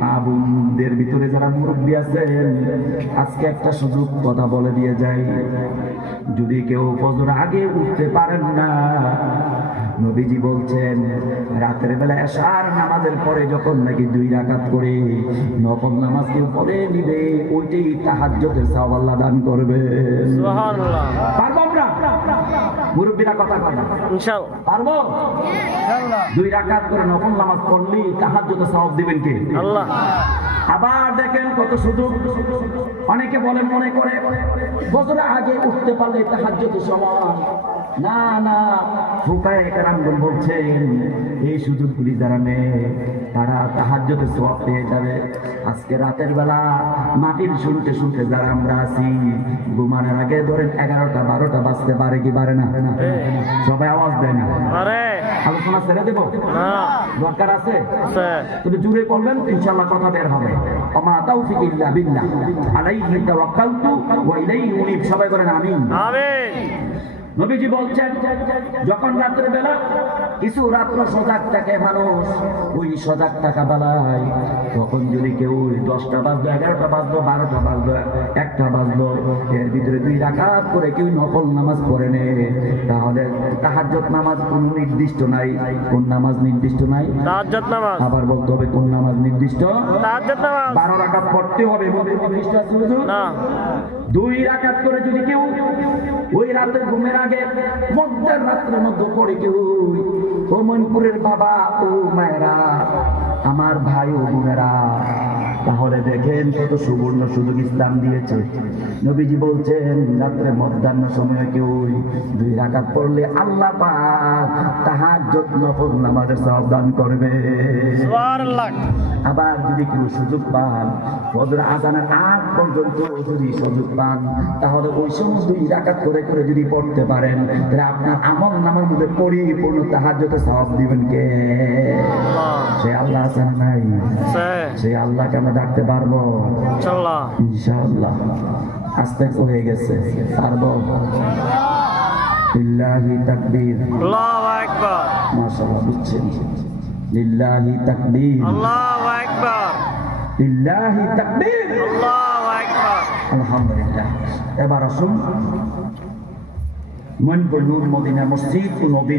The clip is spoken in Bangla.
মা বোনদের ভিতরে যারা মুরব্বী আছেন, আজকে একটা সুযোগ কথা বলে দিয়ে যাই। যদি কেউ ফজর আগে উঠতে পারেন না, নবীজি বলছেন রাতের বেলা এশার নামাজের পরে যখন নাকি 2 রাকাত করে নফল নামাজ কেউ পড়ে নিবে, ওইটাই তাহাজ্জুদের সওয়াব আল্লাহ দান করবে। সুবহানাল্লাহ। পারবো আমরা? মুরব্বীরা কথা বলেন, ইনশাআল্লাহ পারবো? ইনশাআল্লাহ। 2 রাকাত করে নফল নামাজ পড়লে তাহাজ্জুদের সওয়াব দিবেন কে? আল্লাহ। আবার দেখেন কত সুযোগ। অনেকে বলে মনে করে ফজর আগে উঠতে পারলে তাহাজ্জুদের সমান। না না, ফুকায়ে কেরামগণ বলছেন এই সুযোগগুলি যারা নেয় তারা তাহাজ্জুদের সওয়াব পেয়ে যাবে। আজকে রাতের বেলা মাটির শুনতে শুনতে যারা আমরা আছি, ঘুমানোর আগে ধরেন 11টা 12টা বাজতে পারে কি পারে না? সবাই আওয়াজ দেয় না? আরে আলোচনা ছেড়ে দেব? না, দরকার আছে? আছে। তুমি জুড়ে পড়বেন, ইনশাআল্লাহ কথা বের হবে। ওমা তাওফিক ইল্লা বিল্লাহ, আলাইহি তাওয়াক্কালতু ওয়া ইলাইহি উনীব। সবাই বলেন আমিন। আমিন। নবীজি বলছেন যখন রাতের বেলা কিছু রাত্র সজাগ থাকে মানুষ, ওই সজাগ থাকা বেলায় তখন যদি কেউ 10টা বাজলো, 11টা বাজলো, 12টা বাজলো, 1টা বাজলো, এর ভিতরে 2 রাকাত করে কেউ নফল নামাজ পড়ে নে, তাহলে তাহাজ্জুদ নামাজ কোনো নির্দিষ্ট নাই। কোন নামাজ নির্দিষ্ট নাই? তাহাজ্জুদ নামাজ। আবার বলতে হবে কোন নামাজ নির্দিষ্ট? তাহাজ্জুদ নামাজ। 12 রাকাত পড়তে হবে, নির্দিষ্ট আছে হুজুর? না। 2 রাকাত করে যদি কেউ ওই রাতে ঘুমের আগে মধ্যের রাত্রের মধ্যে পড়ে কেউ, ও মনপুরের বাবা ও মায়েরা, আমার ভাই ও বোনেরা, তাহলে দেখেন কত সুবর্ণ সুযোগ ইসলাম দিয়েছে। নবীজি বলছেন রাত্রে মধ্যাহ্ন সময়ে কেউ 2 রাকাত পড়লে আল্লাহ পাক তাহাজ্জুদ নফল নামাজের সওয়াব দান করবে। সুবহানাল্লাহ। আবার যদি কেউ সুযোগ পান ফজর আযানের আগ পর্যন্ত যদি সুযোগ পান, তাহলে ওই সময় 2 রাকাত করে করে যদি পড়তে পারেন, তাহলে আপনার আমল নামার মধ্যে পরিপূর্ণ তাহাজ্জুদের সওয়াব দিবেন কে? সে আল্লাহ আছেন নাই? সে আল্লাহকে আমরা ডাকতে পারবো ইনশাআল্লাহ। ইনশাআল্লাহ। আস্তে হয়ে গেছে, পারবো? লিল্লাহি তাকবীর। আল্লাহু আকবার। মাশাআল্লাহ, বুঝছেন? লিল্লাহি তাকবীর। আল্লাহু আকবার। লিল্লাহি তাকবীর। আল্লাহু আকবার। আলহামদুলিল্লাহ। এবার আসুন মনপুর নূর মদিনা মসজিদ নবী